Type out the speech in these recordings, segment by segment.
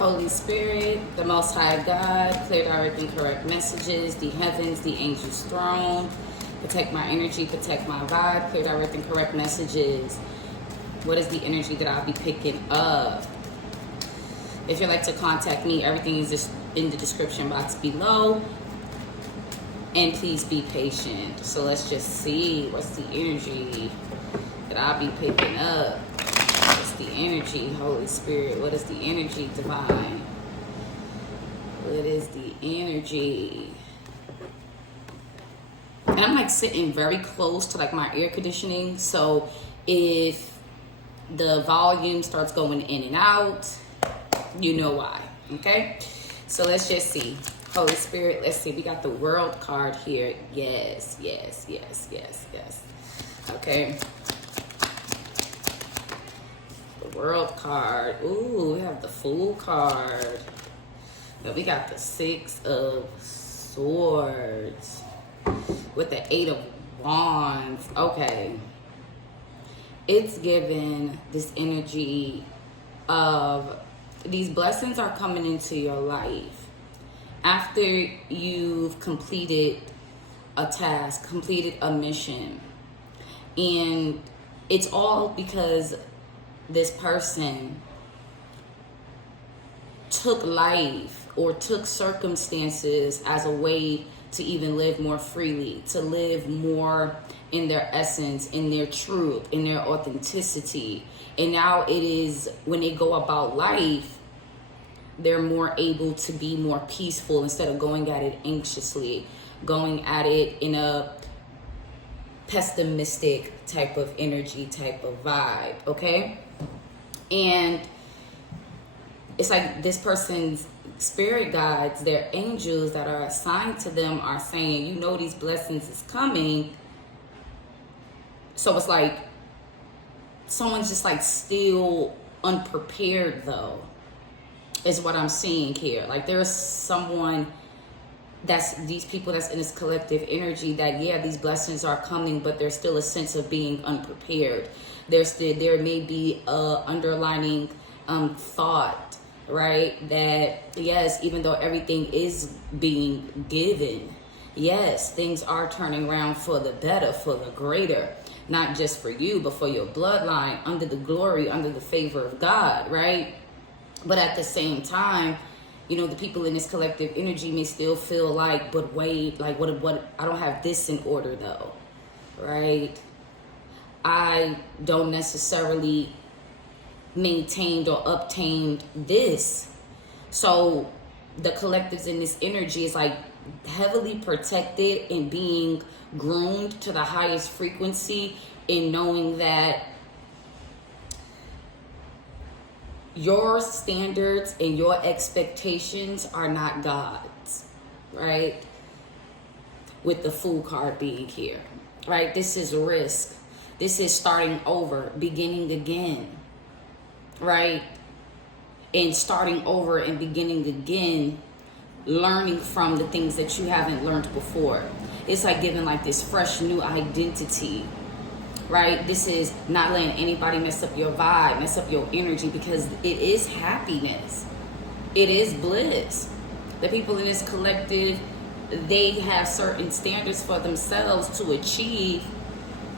Holy Spirit, the Most High God, clear, direct, and correct messages, the heavens, the angels' throne, protect my energy, protect my vibe, clear, direct, and correct messages. What is the energy that I'll be picking up? If you'd like to contact me, everything is just in the description box below. And please be patient. So let's just see what's the energy that I'll be picking up. What's the energy, Holy Spirit? What is the energy, Divine? What is the energy? And I'm like sitting very close to like my air conditioning. So if the volume starts going in and out, you know why, okay? So let's just see. Holy Spirit, let's see. We got the World card here. Yes, yes, yes, yes, yes. Okay. The World card. Ooh, we have the Fool card. But we got the Six of Swords with the Eight of Wands. Okay. It's given this energy of these blessings are coming into your life after you've completed a task, completed a mission. And it's all because this person took life or took circumstances as a way to even live more freely, to live more in their essence, in their truth, in their authenticity. And now it is when they go about life, they're more able to be more peaceful instead of going at it anxiously, going at it in a pessimistic type of energy, type of vibe, okay? And it's like this person's spirit guides, their angels that are assigned to them are saying, you know these blessings is coming. So it's like someone's just like still unprepared though, is what I'm seeing here. Like there's someone that's these people that's in this collective energy that, yeah, these blessings are coming, but there's still a sense of being unprepared. There may be a underlining thought, right? That yes, even though everything is being given, yes, things are turning around for the better, for the greater, not just for you, but for your bloodline, under the glory, under the favor of God, right? But at the same time, you know, the people in this collective energy may still feel like, but wait, like what I don't have this in order though, right? I don't necessarily maintained or obtained this. So the collectives in this energy is like heavily protected and being groomed to the highest frequency in knowing that your standards and your expectations are not God's, right? With the Fool card being here, right? This is risk. This is starting over, beginning again, right? And starting over and beginning again, learning from the things that you haven't learned before. It's like giving like this fresh new identity, right? This is not letting anybody mess up your vibe, mess up your energy, because it is happiness. It is bliss. The people in this collective, they have certain standards for themselves to achieve,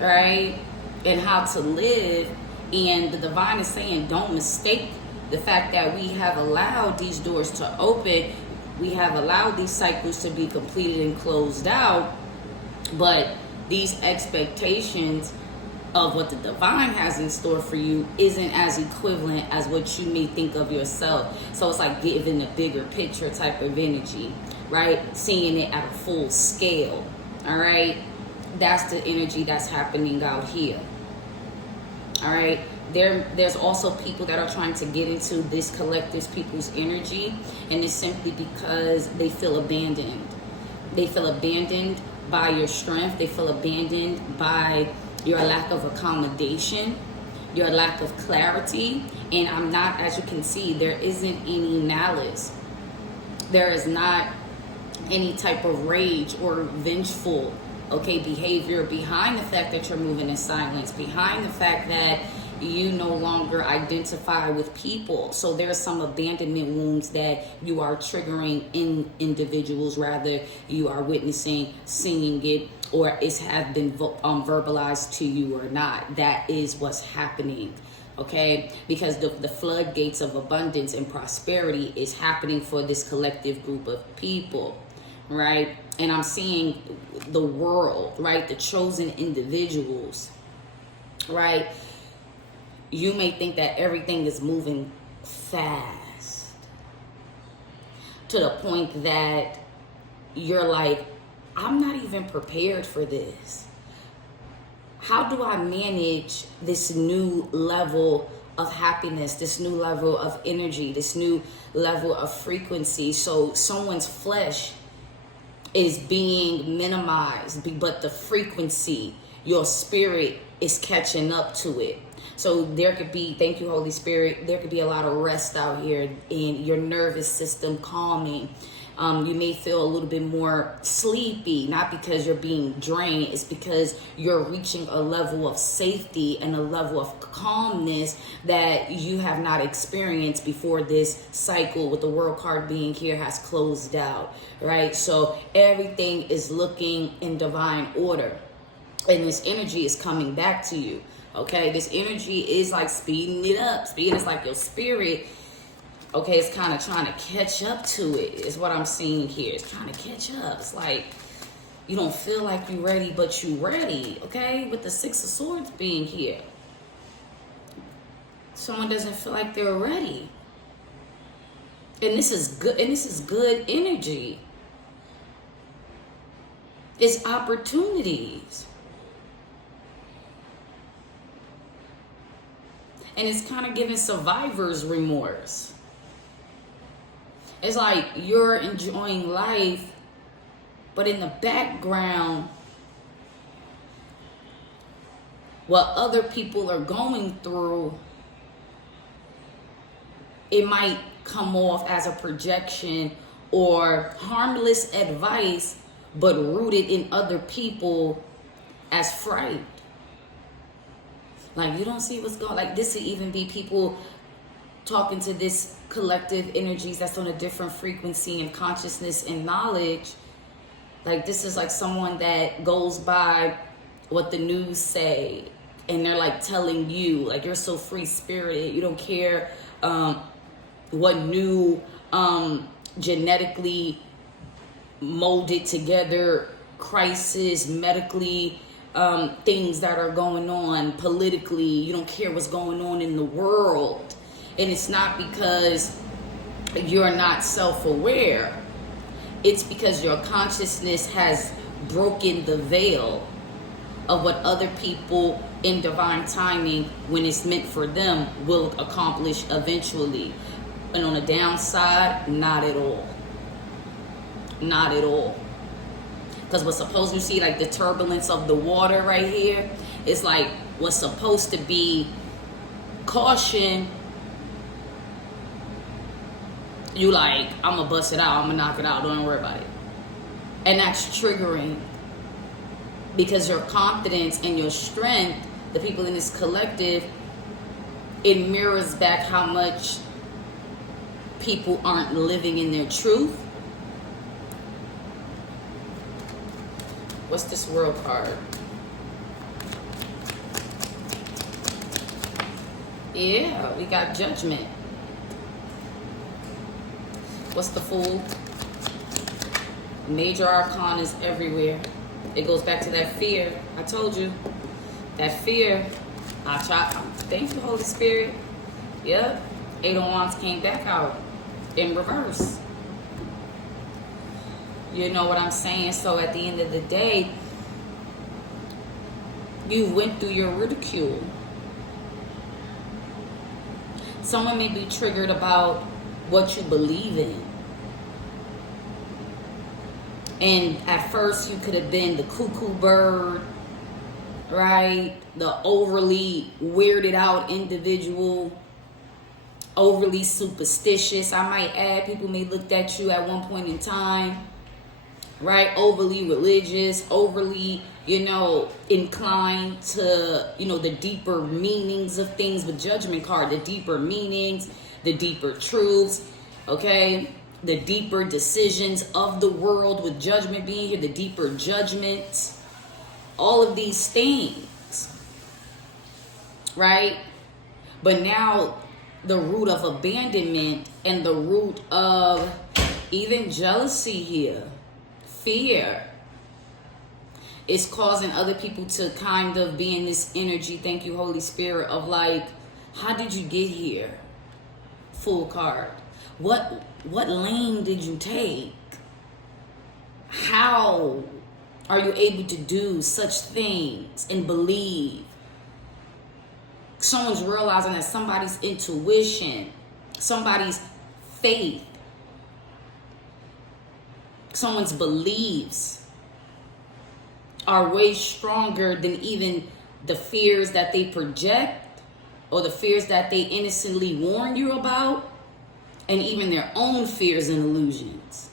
right? And how to live. And the divine is saying, don't mistake the fact that we have allowed these doors to open. We have allowed these cycles to be completed and closed out. But these expectations of what the divine has in store for you isn't as equivalent as what you may think of yourself. So it's like giving a bigger picture type of energy, right? Seeing it at a full scale, all right? That's the energy that's happening out here, all right? There's also people that are trying to get into this collective people's energy, and it's simply because they feel abandoned. They feel abandoned by your strength. They feel abandoned by your lack of accommodation, your lack of clarity. And I'm not, as you can see, there isn't any malice. There is not any type of rage or vengeful, okay, behavior behind the fact that you're moving in silence, behind the fact that you no longer identify with people. So there's some abandonment wounds that you are triggering in individuals, rather you are witnessing, seeing it, or it's have been verbalized to you or not. That is what's happening. Okay, because the floodgates of abundance and prosperity is happening for this collective group of people, right? And I'm seeing the world, right? The chosen individuals, right? You may think that everything is moving fast to the point that you're like, I'm not even prepared for this. How do I manage this new level of happiness, this new level of energy, this new level of frequency? So someone's flesh is being minimized, but the frequency, your spirit is catching up to it. So there could be, thank you, Holy Spirit, there could be a lot of rest out here in your nervous system calming. You may feel a little bit more sleepy, not because you're being drained, it's because you're reaching a level of safety and a level of calmness that you have not experienced before this cycle with the world card being here has closed out, right? So everything is looking in divine order, and this energy is coming back to you, okay? This energy is like speeding it up. Speed is like your spirit. Okay, it's kind of trying to catch up to it, is what I'm seeing here. It's trying to catch up. It's like you don't feel like you're ready, but you're ready, okay? With the Six of Swords being here. Someone doesn't feel like they're ready. And this is good, and this is good energy. It's opportunities. And it's kind of giving survivor's remorse. It's like you're enjoying life, but in the background, what other people are going through, it might come off as a projection or harmless advice, but rooted in other people as fright. Like, you don't see what's going, like this could even be people talking to this collective energies that's on a different frequency and consciousness and knowledge. Like, this is like someone that goes by what the news say, and they're like telling you, like, you're so free spirited, you don't care what new genetically molded together crisis, medically, things that are going on politically. You don't care what's going on in the world. And it's not because you're not self-aware. It's because your consciousness has broken the veil of what other people in divine timing, when it's meant for them, will accomplish eventually. And on the downside, not at all. Not at all. Because what's supposed to see, like the turbulence of the water right here, is like what's supposed to be caution. You like, I'm gonna bust it out, I'm gonna knock it out, don't worry about it. And that's triggering, because your confidence and your strength, the people in this collective, it mirrors back how much people aren't living in their truth. What's this world card? Yeah, we got judgment. What's the Fool? Major arcana is everywhere. It goes back to that fear. I told you. That fear. Thank you, Holy Spirit. Yep. Eight of Wands came back out in reverse. You know what I'm saying? So at the end of the day, you went through your ridicule. Someone may be triggered about what you believe in. And at first you could have been the cuckoo bird, right? The overly weirded out individual, overly superstitious, I might add. People may look at you at one point in time, right? Overly religious, overly inclined to, the deeper meanings of things with Judgment card, the deeper meanings, the deeper truths, okay? The deeper decisions of the world with Judgment being here, the deeper judgments, all of these things, right? But now the root of abandonment and the root of even jealousy here, fear, is causing other people to kind of be in this energy, thank you, Holy Spirit, of like, how did you get here? Full card. What lane did you take? How are you able to do such things and believe? Someone's realizing that somebody's intuition, somebody's faith, someone's beliefs are way stronger than even the fears that they project or the fears that they innocently warn you about, and even their own fears and illusions.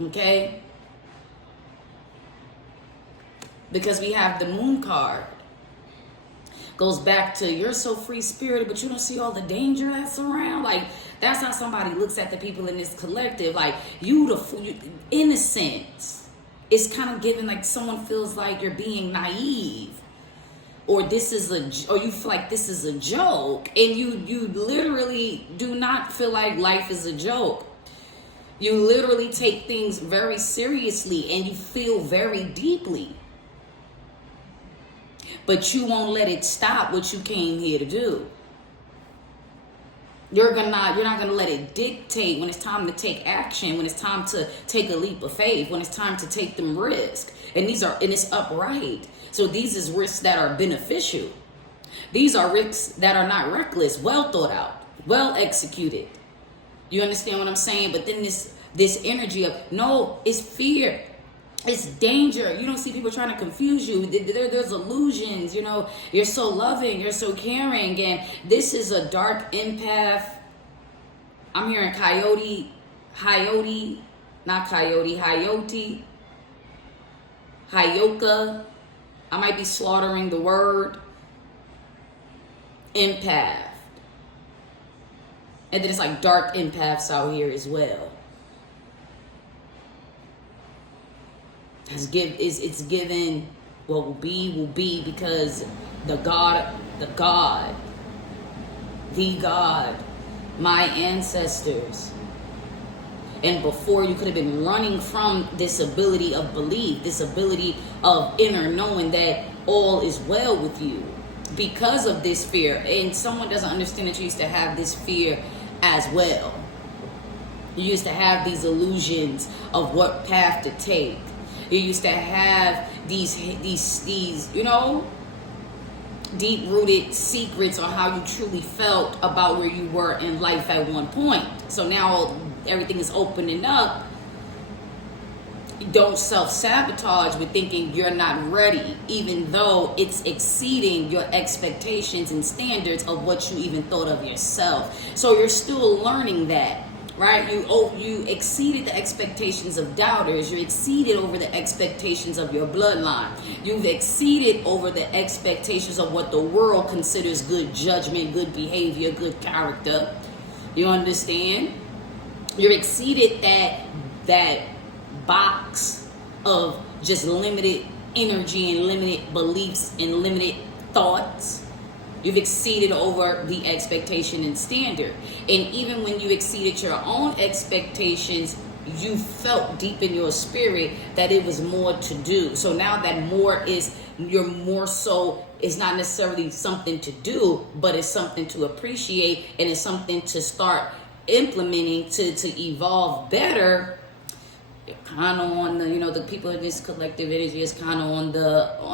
Okay? Because we have the Moon card. Goes back to, you're so free-spirited, but you don't see all the danger that's around. Like, that's how somebody looks at the people in this collective. Like, innocence. It's kind of given like someone feels like you're being naive, or you feel like this is a joke, and you literally do not feel like life is a joke. You literally take things very seriously and you feel very deeply, but you won't let it stop what you came here to do. You're not gonna let it dictate when it's time to take action, when it's time to take a leap of faith, when it's time to take them risks. And it's upright. So these is risks that are beneficial. These are risks that are not reckless, well thought out, well executed. You understand what I'm saying? But then this energy of, no, it's fear. It's danger. You don't see people trying to confuse you. There's illusions, You're so loving. You're so caring. And this is a dark empath. I'm hearing Hayate. Hayoka. I might be slaughtering the word. Empath. And then it's like dark empaths out here as well. It's given what will be, because the God, my ancestors. And before, you could have been running from this ability of belief, this ability of inner knowing that all is well with you because of this fear. And someone doesn't understand that you used to have this fear as well. You used to have these illusions of what path to take. You used to have these deep-rooted secrets on how you truly felt about where you were in life at one point. So now everything is opening up. Don't self-sabotage with thinking you're not ready, even though it's exceeding your expectations and standards of what you even thought of yourself. So you're still learning that. Right? You exceeded the expectations of doubters. You exceeded over the expectations of your bloodline. You've exceeded over the expectations of what the world considers good judgment, good behavior, good character. You understand? You exceeded that box of just limited energy and limited beliefs and limited thoughts. You've exceeded over the expectation and standard. And even when you exceeded your own expectations, you felt deep in your spirit that it was more to do. So now that you're more so, it's not necessarily something to do, but it's something to appreciate, and it's something to start implementing to evolve better. Kind of on the people in this collective energy is kind of on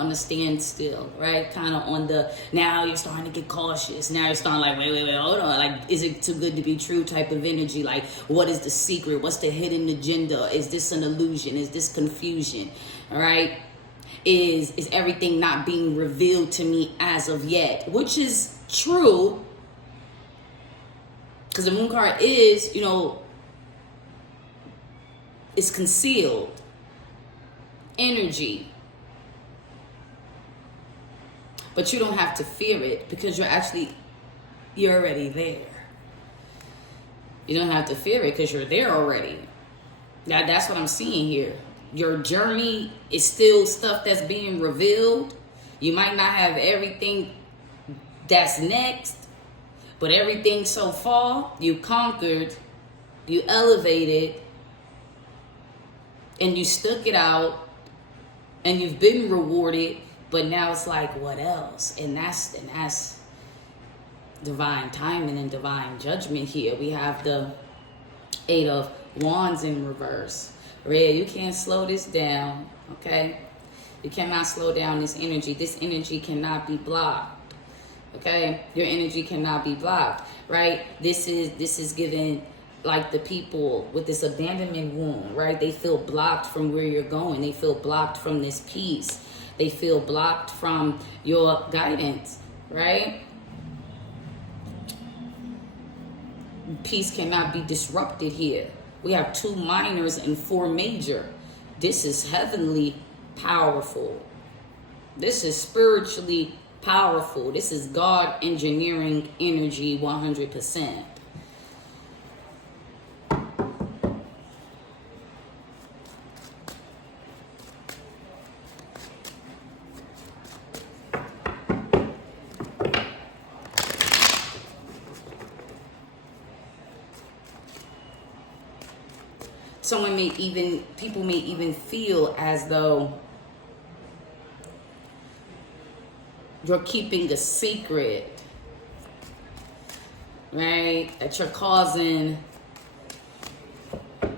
the standstill, right? Kind of on now you're starting to get cautious. Now you're starting like, wait, hold on. Like, is it too good to be true type of energy? Like, what is the secret? What's the hidden agenda? Is this an illusion? Is this confusion? All right. Is everything not being revealed to me as of yet? Which is true. Because the Moon card is, is concealed energy. But you don't have to fear it because you're already there. You don't have to fear it because you're there already. Now, that's what I'm seeing here. Your journey is still stuff that's being revealed. You might not have everything that's next, but everything so far, you conquered, you elevated, and you stuck it out, and you've been rewarded, but now it's like, what else? And that's divine timing and divine judgment here. We have the 8 of Wands in reverse. Red, you can't slow this down, okay? You cannot slow down this energy. This energy cannot be blocked, okay? Your energy cannot be blocked, right? This is given like the people with this abandonment wound, right? They feel blocked from where you're going. They feel blocked from this peace. They feel blocked from your guidance, right? Peace cannot be disrupted here. We have 2 minors and 4 major. This is heavenly powerful. This is spiritually powerful. This is God engineering energy 100%. People may even feel as though you're keeping a secret, right? That you're causing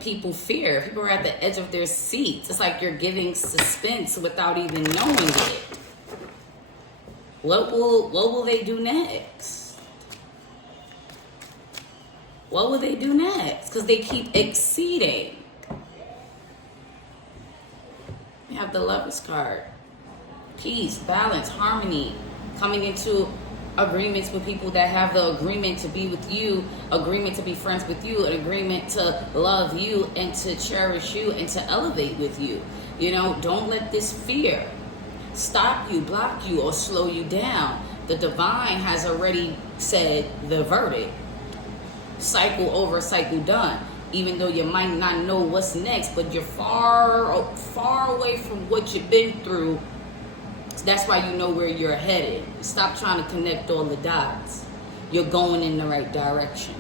people fear. People are at the edge of their seats. It's like you're giving suspense without even knowing it. What will they do next? What will they do next? Because they keep exceeding. We have the Lovers card. Peace, balance, harmony. Coming into agreements with people that have the agreement to be with you, agreement to be friends with you, an agreement to love you and to cherish you and to elevate with you. You know, don't let this fear stop you, block you, or slow you down. The divine has already said the verdict. Cycle over, cycle done. Even though you might not know what's next, but you're far away from what you've been through. That's why you know where you're headed. Stop trying to connect all the dots. You're going in the right direction.